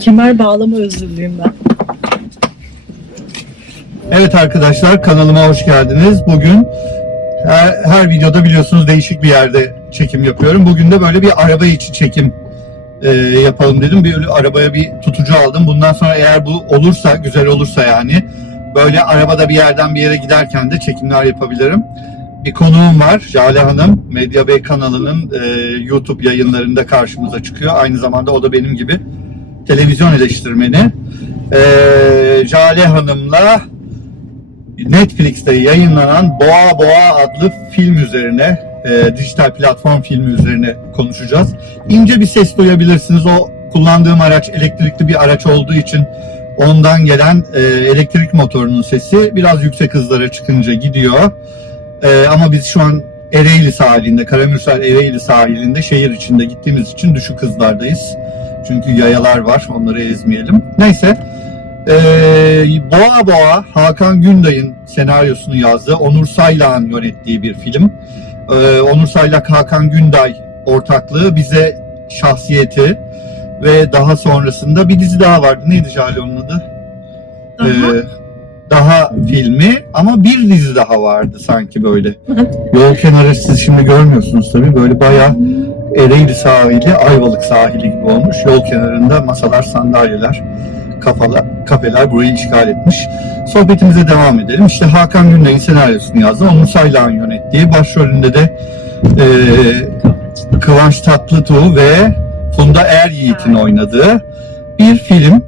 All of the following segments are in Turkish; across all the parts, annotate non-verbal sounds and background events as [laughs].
Kemer bağlama özürlüyüm ben. Evet arkadaşlar kanalıma hoş geldiniz. Bugün her, her videoda biliyorsunuz değişik bir yerde çekim yapıyorum. Bugün de böyle bir araba içi çekim e, yapalım dedim. Bir öyle arabaya bir tutucu aldım. Bundan sonra eğer bu olursa, güzel olursa yani böyle arabada bir yerden bir yere giderken de çekimler yapabilirim. Bir konuğum var. Jale Hanım. Medya Bey kanalının e, YouTube yayınlarında karşımıza çıkıyor. Aynı zamanda o da benim gibi televizyon eleştirmeni. E, Jale Hanım'la Netflix'te yayınlanan Boğa Boğa adlı film üzerine, e, dijital platform filmi üzerine konuşacağız. İnce bir ses duyabilirsiniz. O kullandığım araç elektrikli bir araç olduğu için ondan gelen e, elektrik motorunun sesi biraz yüksek hızlara çıkınca gidiyor. E, ama biz şu an Ereğli sahilinde, Karamürsel Ereğli sahilinde şehir içinde gittiğimiz için düşük hızlardayız. Çünkü yayalar var, onları ezmeyelim. Neyse, ee, Boğa Boğa Hakan Günday'ın senaryosunu yazdığı Onur Saylak'ın yönettiği bir film. Ee, Onur Saylak Hakan Günday ortaklığı bize şahsiyeti ve daha sonrasında bir dizi daha vardı. Neydi Jale onun adı? Ee, daha filmi ama bir dizi daha vardı sanki böyle. Yol kenarı siz şimdi görmüyorsunuz tabii böyle bayağı Ereğli sahili, Ayvalık sahili gibi olmuş. Yol kenarında masalar, sandalyeler, kafalar, kafeler burayı işgal etmiş. Sohbetimize devam edelim. İşte Hakan Günday'ın senaryosunu yazdı. Onur Saylak'ın yönettiği. Başrolünde de e, Kıvanç Tatlıtuğ ve Funda Er Yiğit'in oynadığı bir film.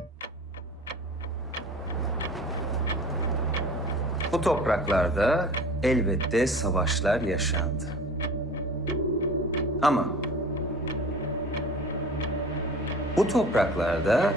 Topraklarda elbette savaşlar yaşandı. Ama bu topraklarda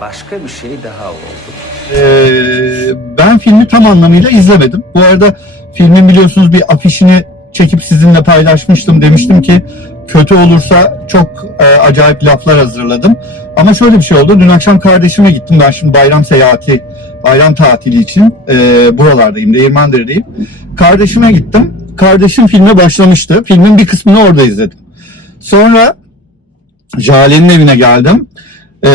başka bir şey daha oldu. Ee, ben filmi tam anlamıyla izlemedim. Bu arada filmin biliyorsunuz bir afişini çekip sizinle paylaşmıştım. Demiştim ki kötü olursa çok e, acayip laflar hazırladım. Ama şöyle bir şey oldu. Dün akşam kardeşime gittim. Ben şimdi bayram seyahati, bayram tatili için e, buralardayım. Değirmendere'deyim. Kardeşime gittim. Kardeşim filme başlamıştı. Filmin bir kısmını orada izledim. Sonra Jale'nin evine geldim. Ee,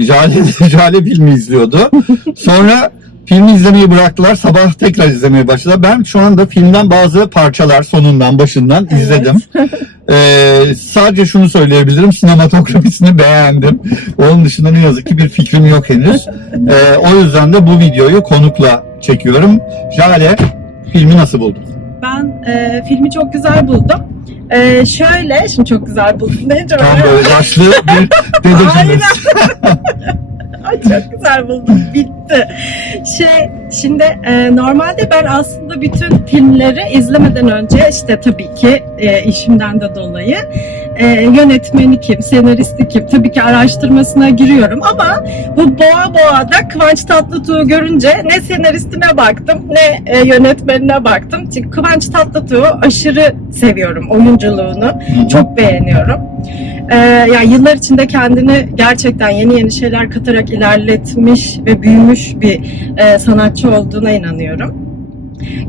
Jale, [laughs] Jale filmi izliyordu. Sonra filmi izlemeyi bıraktılar. Sabah tekrar izlemeye başladılar. Ben şu anda filmden bazı parçalar sonundan başından izledim. [laughs] Ee, sadece şunu söyleyebilirim. Sinematografisini beğendim. Onun dışında ne yazık ki bir fikrim yok henüz. [laughs] Ee, o yüzden de bu videoyu konukla çekiyorum. Jale filmi nasıl buldun? Ben e, filmi çok güzel buldum. E, şöyle, şimdi çok güzel buldum deyince Tam böyle- yaşlı bir [laughs] dedeciğimiz. Çok güzel buldum. Bitti. Şey, şimdi e, normalde ben aslında bütün filmleri izlemeden önce işte tabii ki e, işimden de dolayı e, yönetmeni kim, senaristi kim tabii ki araştırmasına giriyorum ama bu Boğa Boğa'da Kıvanç Tatlıtuğ'u görünce ne senaristine baktım ne e, yönetmenine baktım. Çünkü Kıvanç Tatlıtuğ'u aşırı seviyorum oyunculuğunu. Çok beğeniyorum. Ee, yani yıllar içinde kendini gerçekten yeni yeni şeyler katarak ilerletmiş ve büyümüş bir e, sanatçı olduğuna inanıyorum.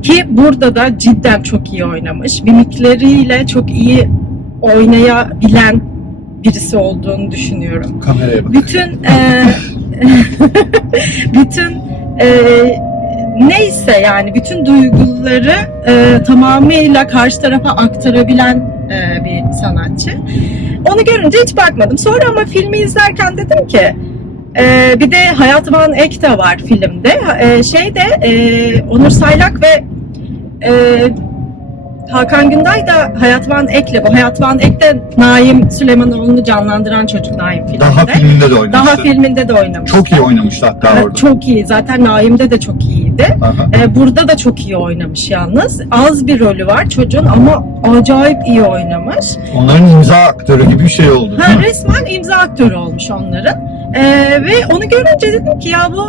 Ki burada da cidden çok iyi oynamış. Mimikleriyle çok iyi oynayabilen birisi olduğunu düşünüyorum. Kameraya bak. Bütün e, [laughs] bütün e, neyse yani bütün duyguları e, tamamıyla karşı tarafa aktarabilen e, bir sanatçı. Onu görünce hiç bakmadım. Sonra ama filmi izlerken dedim ki e, bir de Hayat Van Ek de var filmde. E, şey de e, Onur Saylak ve e, Hakan Günday da Hayat Van Ek'le bu. Hayat Van Ek de Naim Süleymanoğlu'nu canlandıran çocuk Naim filminde. Daha filminde de oynamıştı. Daha filminde de oynamış. Çok iyi oynamıştı hatta orada. Çok iyi. Zaten Naim'de de çok iyiydi. Aha. Ee, burada da çok iyi oynamış yalnız. Az bir rolü var çocuğun ama acayip iyi oynamış. Onların imza aktörü gibi bir şey oldu. Ha, resmen imza aktörü olmuş onların. Ee, ve onu görünce dedim ki ya bu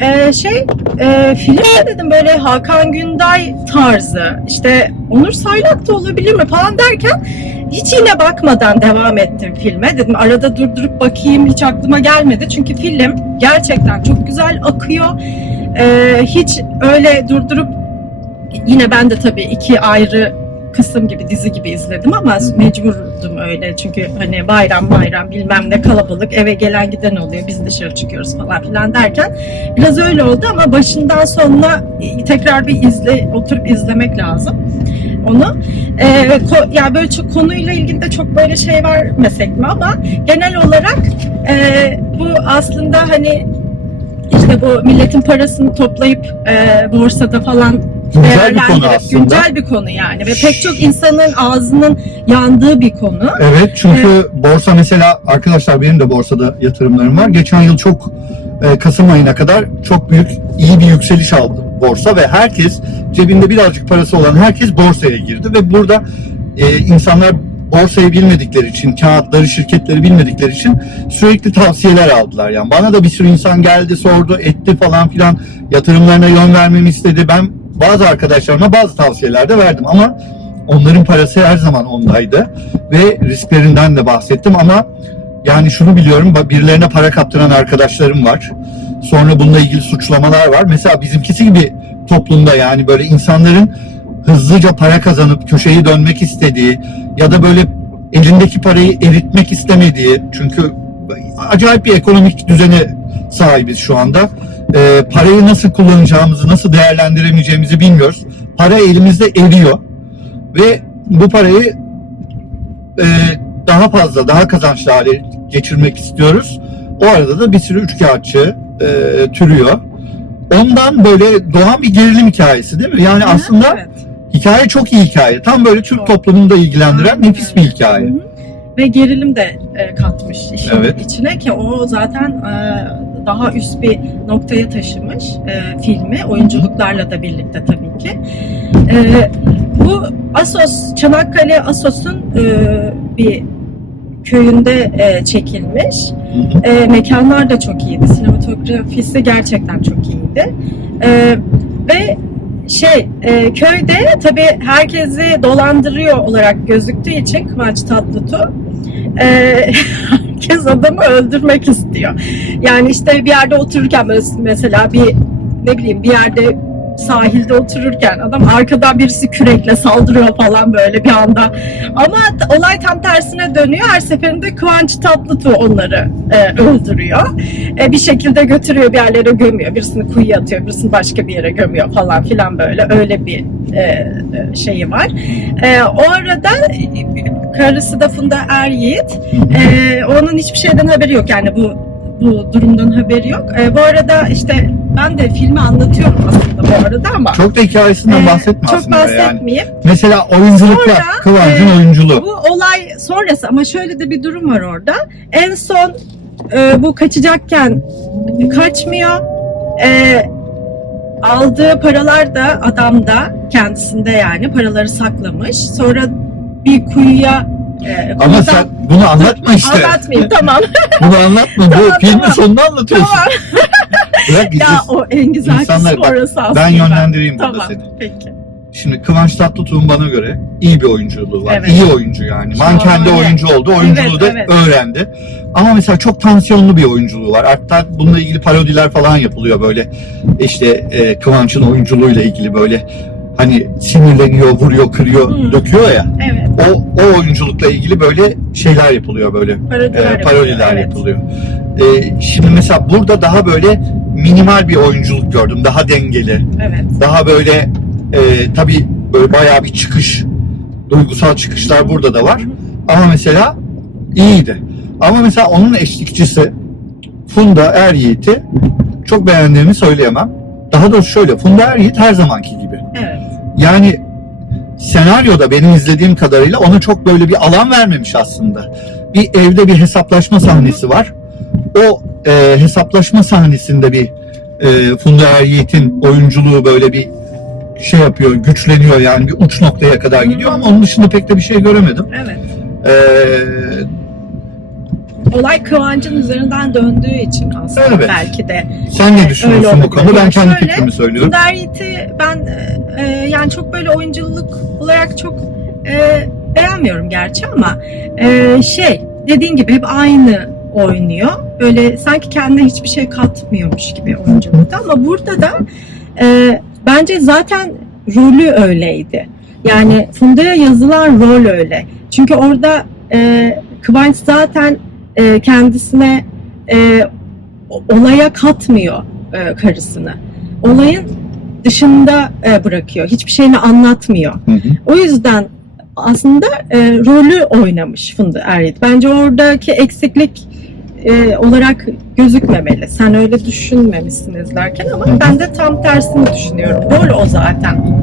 e, şey e, filmde dedim böyle Hakan Günday tarzı işte Onur Saylak da olabilir mi falan derken hiç yine bakmadan devam ettim filme. Dedim arada durdurup bakayım hiç aklıma gelmedi. Çünkü film gerçekten çok güzel akıyor. Ee, hiç öyle durdurup yine ben de tabii iki ayrı kısım gibi dizi gibi izledim ama mecburdum öyle çünkü hani bayram bayram bilmem ne kalabalık eve gelen giden oluyor biz dışarı çıkıyoruz falan filan derken biraz öyle oldu ama başından sonuna e, tekrar bir izle oturup izlemek lazım onu. Ee, ko- ya böyle çok konuyla ilgili de çok böyle şey vermesek mi ama genel olarak e, bu aslında hani işte bu milletin parasını toplayıp e, borsada falan Güzel bir konu aslında. Güncel bir konu yani ve pek çok insanın ağzının yandığı bir konu. Evet çünkü borsa mesela arkadaşlar benim de borsada yatırımlarım var. Geçen yıl çok e, Kasım ayına kadar çok büyük iyi bir yükseliş aldı borsa ve herkes cebinde birazcık parası olan herkes borsaya girdi ve burada e, insanlar borsayı bilmedikleri için, kağıtları, şirketleri bilmedikleri için sürekli tavsiyeler aldılar. Yani bana da bir sürü insan geldi, sordu, etti falan filan yatırımlarına yön vermemi istedi. Ben bazı arkadaşlarıma bazı tavsiyeler de verdim ama onların parası her zaman ondaydı ve risklerinden de bahsettim ama yani şunu biliyorum birilerine para kaptıran arkadaşlarım var. Sonra bununla ilgili suçlamalar var. Mesela bizimkisi gibi toplumda yani böyle insanların hızlıca para kazanıp köşeyi dönmek istediği ya da böyle elindeki parayı eritmek istemediği çünkü acayip bir ekonomik düzene sahibiz şu anda. Ee, parayı nasıl kullanacağımızı, nasıl değerlendiremeyeceğimizi bilmiyoruz. Para elimizde eriyor ve bu parayı e, daha fazla, daha kazançlı hale geçirmek istiyoruz. O arada da bir sürü üçkağıtçı e, türüyor. Ondan böyle doğan bir gerilim hikayesi değil mi? Yani aslında Evet. hikaye çok iyi hikaye. Tam böyle Türk toplumunu da ilgilendiren Aynen nefis bir hikaye. Hı hı. Ve gerilim de e, katmış işin Evet. içine ki o zaten e, daha üst bir noktaya taşımış e, filmi oyunculuklarla da birlikte tabii ki. E, bu Asos, Çanakkale Asos'un e, bir köyünde e, çekilmiş. E, mekanlar da çok iyiydi. Sinematografisi gerçekten çok iyiydi. E, ve şey e, köyde tabii herkesi dolandırıyor olarak gözüktüğü için Kıvanç Tatlıtuğ e, [laughs] herkes adamı öldürmek istiyor. Yani işte bir yerde otururken mesela bir ne bileyim bir yerde sahilde otururken adam arkadan birisi kürekle saldırıyor falan böyle bir anda. Ama olay tam tersine dönüyor. Her seferinde Kıvanç Tatlıtuğ onları e, öldürüyor. E, bir şekilde götürüyor bir yerlere gömüyor. Birisini kuyuya atıyor, birisini başka bir yere gömüyor falan filan böyle. Öyle bir e, e, şeyi var. E, o arada karısı da Funda Er Yiğit. E, onun hiçbir şeyden haberi yok yani bu bu durumdan haberi yok. E, bu arada işte ben de filmi anlatıyorum aslında bu arada ama Çok da hikayesinden e, bahsetme çok aslında yani. bahsetmeyeyim. Mesela oyunculukta Sonra, Kıvanç'ın e, oyunculuğu. Bu olay sonrası ama şöyle de bir durum var orada. En son e, bu kaçacakken kaçmıyor. E, aldığı paralar da adam da kendisinde yani paraları saklamış. Sonra bir kuyuya e, Ama kuyudan- sen bunu anlatma işte. Anlatmayayım tamam. Bunu anlatma. Tamam, Bu filmin tamam. sonunu anlatıyorsun. tamam. Bırak Ya o en güzel İnsanlar- kısmı orası aslında. Ben yönlendireyim burada Tamam seni. peki. Şimdi Kıvanç Tatlıtuğ'un bana göre iyi bir oyunculuğu var. Evet. İyi oyuncu yani. Mankende Şahane. oyuncu oldu. Oyunculuğu da Evet, öğrendi. Ama mesela çok tansiyonlu bir oyunculuğu var. Hatta bununla ilgili parodiler falan yapılıyor böyle. İşte e, Kıvanç'ın oyunculuğuyla ilgili böyle hani sinirleniyor, vuruyor, kırıyor, Hı. döküyor ya. Evet. O, o oyunculukla ilgili böyle şeyler yapılıyor böyle. Parodiler, e, parodiler evet. yapılıyor. E, şimdi mesela burada daha böyle minimal bir oyunculuk gördüm. Daha dengeli. Evet. Daha böyle e, tabii böyle bayağı bir çıkış, duygusal çıkışlar burada da var. Ama mesela iyiydi. Ama mesela onun eşlikçisi Funda Er Yiğit'i çok beğendiğimi söyleyemem. Daha doğrusu şöyle, Funda Er Yiğit her zamanki gibi. Evet. Yani senaryoda benim izlediğim kadarıyla ona çok böyle bir alan vermemiş aslında. Bir evde bir hesaplaşma sahnesi var. O e, hesaplaşma sahnesinde bir e, Funda Er Yiğit'in oyunculuğu böyle bir şey yapıyor, güçleniyor yani bir uç noktaya kadar gidiyor ama onun dışında pek de bir şey göremedim. Evet. E, Olay Kıvanç'ın üzerinden döndüğü için aslında Evet. belki de. sen ne düşünüyorsun bu konuda? Ben kendi şöyle, fikrimi söylüyorum. Fundaryit'i ben e, e, yani çok böyle oyunculuk olarak çok e, beğenmiyorum gerçi ama e, şey dediğin gibi hep aynı oynuyor. Böyle sanki kendine hiçbir şey katmıyormuş gibi oyunculukta ama burada da e, bence zaten rolü öyleydi. Yani Funda'ya yazılan rol öyle. Çünkü orada e, Kıvanç zaten e, kendisine e, olaya katmıyor e, karısını. Olayın dışında e, bırakıyor. Hiçbir şeyini anlatmıyor. Hı hı. O yüzden aslında e, rolü oynamış Funda Eryet. Bence oradaki eksiklik e, olarak gözükmemeli. Sen öyle düşünmemişsin izlerken ama ben de tam tersini düşünüyorum. Rol o zaten.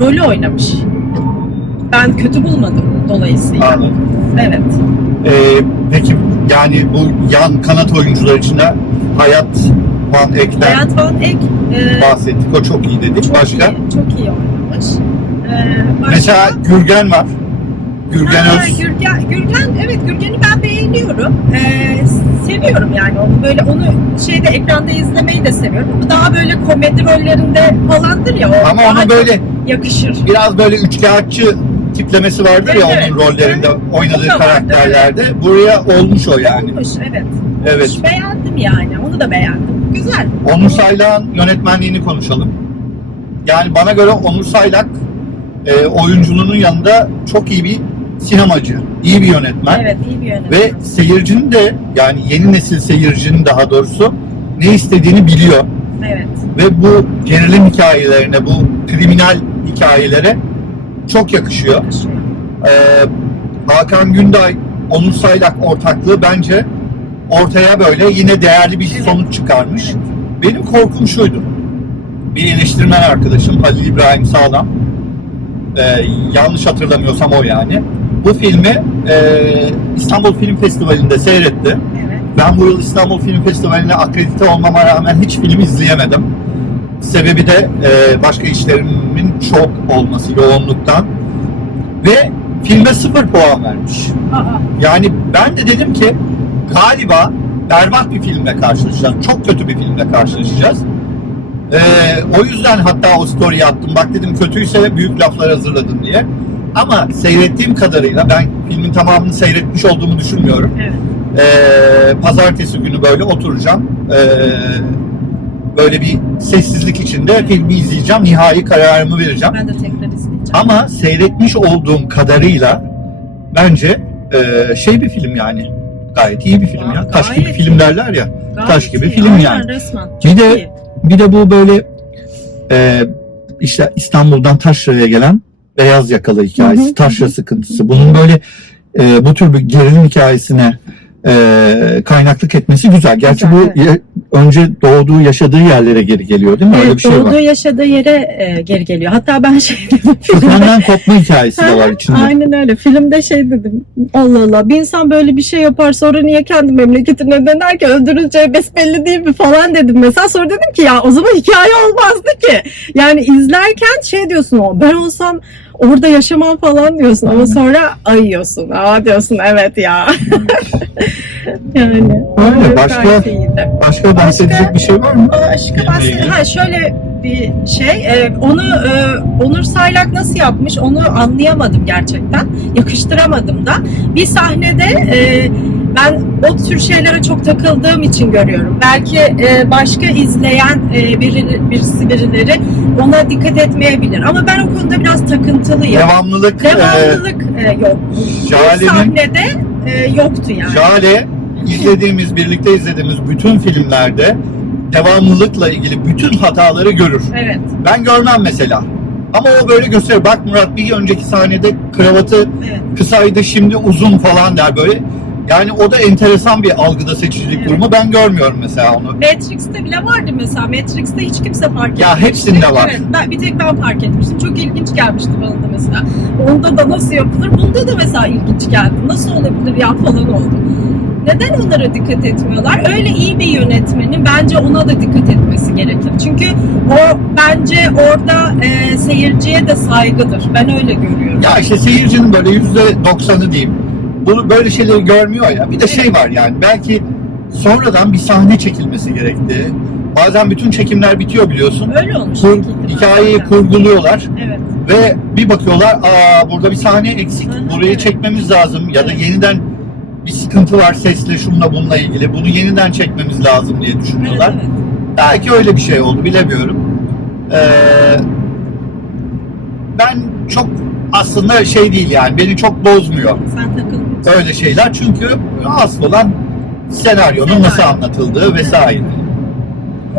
Rolü oynamış. Ben kötü bulmadım dolayısıyla. Anladım. Evet. Ee, peki yani bu yan kanat oyuncular içinde Hayat Van Ek'ten Hayat Van Ek e, bahsettik. O çok iyi dedik. çok Başka? iyi, çok iyi oynamış. E, başka- Mesela Gürgen var. Gürgen Ha, Öz. Gürgen, Gürgen, evet Gürgen'i ben beğeniyorum. Ee, seviyorum yani onu böyle onu şeyde ekranda izlemeyi de seviyorum ama daha böyle komedi rollerinde falandır ya o Ama çok böyle yakışır. biraz böyle üçkağıtçı tiplemesi vardır ya Evet, onun rollerinde, oynadığı O da vardı, karakterlerde. Buraya olmuş o yani. Olmuş evet. Evet. Olmuş, beğendim yani onu da beğendim. Güzel. Onur Saylak'ın yönetmenliğini konuşalım. Yani bana göre Onur Saylak e, oyunculuğunun yanında çok iyi bir sinemacı, iyi bir yönetmen. Evet iyi bir yönetmen. Ve seyircinin de yani yeni nesil seyircinin daha doğrusu ne istediğini biliyor. Evet. Ve bu gerilim hikayelerine, bu kriminal hikayelere çok yakışıyor. Ee, Hakan Günday, Onur Saylak ortaklığı bence ortaya böyle yine değerli bir sonuç çıkarmış. Benim korkum şuydu. Bir eleştirmen arkadaşım Halil İbrahim Sağlam. Ee, yanlış hatırlamıyorsam o yani. Bu filmi e, İstanbul Film Festivali'nde seyretti. Ben bu yıl İstanbul Film Festivali'ne akredite olmama rağmen hiç film izleyemedim. Sebebi de e, başka işlerimin çok olması yoğunluktan. Ve filme sıfır puan vermiş. [laughs] Yani ben de dedim ki galiba berbat bir filmle karşılaşacağız. Çok kötü bir filmle karşılaşacağız. Ee, o yüzden hatta o story'i attım. Bak dedim kötüyse büyük laflar hazırladım diye. Ama seyrettiğim kadarıyla ben filmin tamamını seyretmiş olduğumu düşünmüyorum. evet. Ee, pazartesi günü böyle oturacağım. Ee, böyle bir sessizlik içinde filmi izleyeceğim. Nihai kararımı vereceğim. Ben de tekrar izleyeceğim. Ama seyretmiş olduğum kadarıyla bence e, şey bir film yani. Gayet iyi bir film ya. Taş gibi Gayet film derler ya. Gayet taş gibi iyi. film Aynen, yani. Resmen. Bir de- iyi. Bir de bu böyle e, işte İstanbul'dan Taşra'ya gelen beyaz yakalı hikayesi, Taşra sıkıntısı. Bunun böyle e, bu tür bir gerilim hikayesine e, kaynaklık etmesi güzel. Gerçi Güzel, bu ya- önce doğduğu, yaşadığı yerlere geri geliyor değil mi? Öyle Evet, bir şey doğduğu var. yaşadığı yere e, geri geliyor. Hatta ben şey dedim. [laughs] Kökenden kopma hikayesi de var içinde. Aynen öyle. Filmde şey dedim. Allah Allah. Bir insan böyle bir şey yapar sonra niye kendi memleketine döner ki öldürüleceği besbelli değil mi falan dedim. Mesela sonra dedim ki ya o zaman hikaye olmazdı ki. Yani izlerken şey diyorsun o ben olsam orada yaşamam falan diyorsun ama sonra ayıyorsun. Aa diyorsun evet ya. [laughs] yani. Öyle, başka-. Başka bahsedecek bir şey var mı? Başka bahsedeyim. Ha şöyle bir şey. e, onu e, Onur Saylak nasıl yapmış onu anlayamadım gerçekten. Yakıştıramadım da. Bir sahnede e, ben o tür şeylere çok takıldığım için görüyorum. Belki e, başka izleyen e, biri, birisi birileri ona dikkat etmeyebilir. Ama ben o konuda biraz takıntılıyım. Devamlılık. e, Devamlılık e, yok. Bu sahnede e, yoktu yani. Jale izlediğimiz, birlikte izlediğimiz bütün filmlerde devamlılıkla ilgili bütün hataları görür. Evet. Ben görmem mesela. Ama o böyle gösterir. Bak Murat bir önceki sahnede kravatı Evet. kısaydı şimdi uzun falan der böyle. Yani o da enteresan bir algıda seçicilik Evet. durumu. Ben görmüyorum mesela onu. Matrix'te bile vardı mesela. Matrix'te hiç kimse fark etmemişti. Ya hepsinde var. Evet, ben, bir tek ben fark etmiştim. Çok ilginç gelmişti bana da mesela. Onda da nasıl yapılır? Bunda da mesela ilginç geldi. Nasıl olabilir ya falan oldu. Neden onlara dikkat etmiyorlar? Öyle iyi bir yönetmenin bence ona da dikkat etmesi gerekir. Çünkü o bence orada e, seyirciye de saygıdır. Ben öyle görüyorum. Ya işte seyircinin böyle yüzde doksanı diyeyim. Bunu böyle şeyleri görmüyor ya. Bir de şey var yani belki sonradan bir sahne çekilmesi gerekti. Bazen bütün çekimler bitiyor biliyorsun. Öyle olmuş. Kur, hikayeyi kurguluyorlar Evet. ve bir bakıyorlar aa burada bir sahne eksik. Hı Burayı evet. çekmemiz lazım ya da Evet. yeniden bir sıkıntı var sesle şunla bununla ilgili. Bunu yeniden çekmemiz lazım diye Evet, düşünüyorlar. evet. Belki öyle bir şey oldu bilemiyorum. Ee, ben çok aslında şey değil yani beni çok bozmuyor Sen takılma. öyle şeyler çünkü asıl olan senaryonun nasıl Senaryo. anlatıldığı vesaire.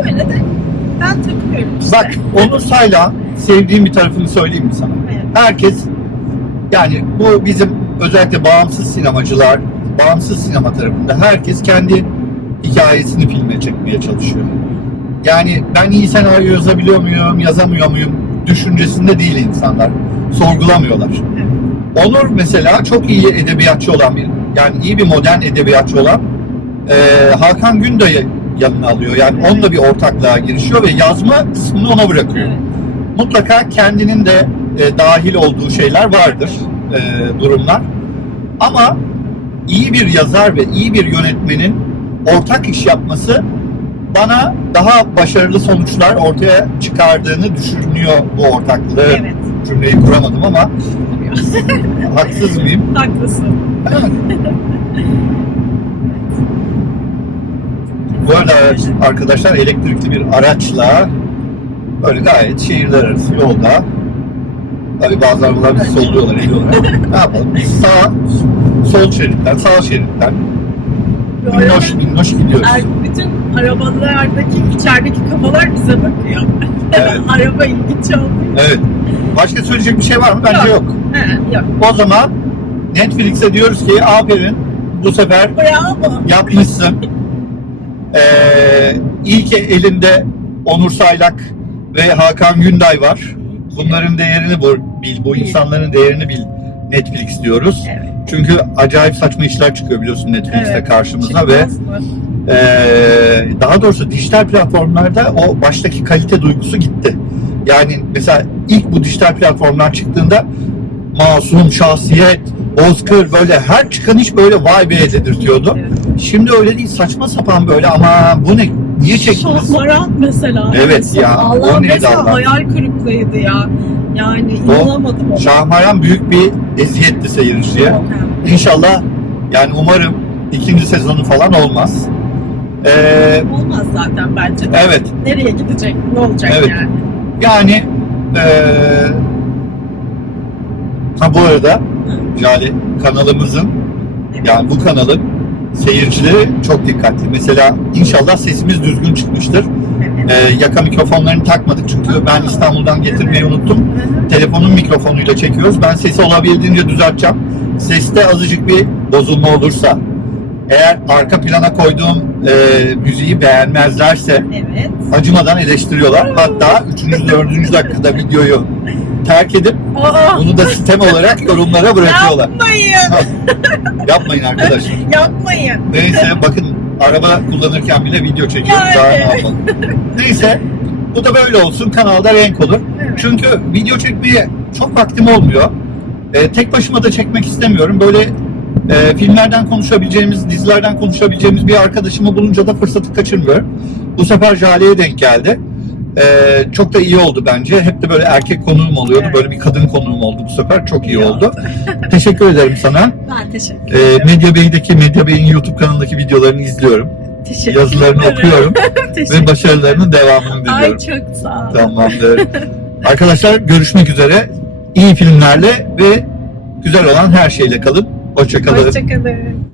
Öyle de ben takılıyorum işte. Bak Onur Sayla sevdiğim bir tarafını söyleyeyim mi sana? Evet. Herkes yani bu bizim özellikle bağımsız sinemacılar, bağımsız sinema tarafında herkes kendi hikayesini filme çekmeye çalışıyor. Yani ben iyi senaryo yazabiliyor muyum, yazamıyor muyum düşüncesinde değil insanlar. Sorgulamıyorlar. Onur mesela çok iyi edebiyatçı olan bir, yani iyi bir modern edebiyatçı olan eee, Hakan Günday'ı yanına alıyor. Yani onunla bir ortaklığa girişiyor ve yazma kısmını ona bırakıyor Evet. mutlaka kendinin de e, dahil olduğu şeyler vardır, e, durumlar. Ama iyi bir yazar ve iyi bir yönetmenin ortak iş yapması bana daha başarılı sonuçlar ortaya çıkardığını düşünüyor bu ortaklığı. Evet. Cümleyi kuramadım ama [laughs] haksız mıyım? Haklısın. Bu arada arkadaşlar elektrikli bir araçla böyle gayet şehirler arası yolda Tabii bazı arabalar bizi solluyorlar, ediyorlar. ne yapalım? Sağ, sol şeritten, sağ şeritten minnoş minnoş gidiyoruz. Er- bütün arabalardaki içerideki kafalar bize bakıyor. Evet. [laughs] Araba ilginç oldu. Evet. Başka söyleyecek bir şey var mı? Bence yok. He, yok. O zaman Netflix'e diyoruz ki aferin bu sefer Bravo. yapmışsın. Ee, iyi ki elinde Onur Saylak ve Hakan Günday var. Bunların değerini bil, bu insanların değerini bil Netflix diyoruz. Evet. Çünkü acayip saçma işler çıkıyor biliyorsun Netflix'te Evet. karşımıza ve Çıkmaz mı? ee, daha doğrusu dijital platformlarda o baştaki kalite duygusu gitti. Yani mesela ilk bu dijital platformlar çıktığında masum, şahsiyet, bozkır böyle her çıkan iş böyle vay be dedirtiyordu. Evet. Şimdi öyle değil saçma sapan böyle ama bu ne? Niye çektiniz? Şahmaran mesela. Evet ya, o Allah mesela Allah? hayal kırıklığıydı ya. Yani O inanamadım ona. Şahmaran büyük bir eziyetti seyirciye. Hem. İnşallah yani umarım ikinci sezonu falan olmaz. Ee, Olmaz zaten bence. evet Nereye gidecek? Ne olacak Evet. yani? Yani eee ha bu arada yani kanalımızın yani bu kanalın seyircileri çok dikkatli. Mesela inşallah sesimiz düzgün çıkmıştır. Eee yaka mikrofonlarını takmadık çünkü ben İstanbul'dan getirmeyi unuttum. Telefonun mikrofonuyla çekiyoruz. Ben sesi olabildiğince düzelteceğim. Seste azıcık bir bozulma olursa eğer arka plana koyduğum eee müziği beğenmezlerse Evet. acımadan eleştiriyorlar. Hatta 3. 4. dakikada videoyu terk edip Aa, bunu da sistem olarak [laughs] yorumlara bırakıyorlar. yapmayın. Yapmayın arkadaşlar. [laughs] Yapmayın. Neyse bakın araba kullanırken bile video çekiyoruz. Yani. Daha ne yapalım. Neyse bu da böyle olsun. Kanalda renk olur. Evet. Çünkü video çekmeye çok vaktim olmuyor. Ee, tek başıma da çekmek istemiyorum. Böyle e, filmlerden konuşabileceğimiz, dizilerden konuşabileceğimiz bir arkadaşımı bulunca da fırsatı kaçırmıyorum. Bu sefer Jale'ye denk geldi. Ee, çok da iyi oldu bence. Hep de böyle erkek konuğum oluyordu. Evet. Böyle bir kadın konuğum oldu bu sefer. Çok iyi İyi oldu. [laughs] Teşekkür ederim sana. Ben teşekkür Ee, ederim. Medya Bey'deki Medya Bey'in YouTube kanalındaki videolarını izliyorum. teşekkür Yazılarını ederim. okuyorum [laughs] ve başarılarının devamını Ay diliyorum. çok sağ ol. Tamamdır. Arkadaşlar görüşmek üzere. İyi filmlerle ve güzel olan her şeyle kalın. Hoşçakalın. Hoşçakalın.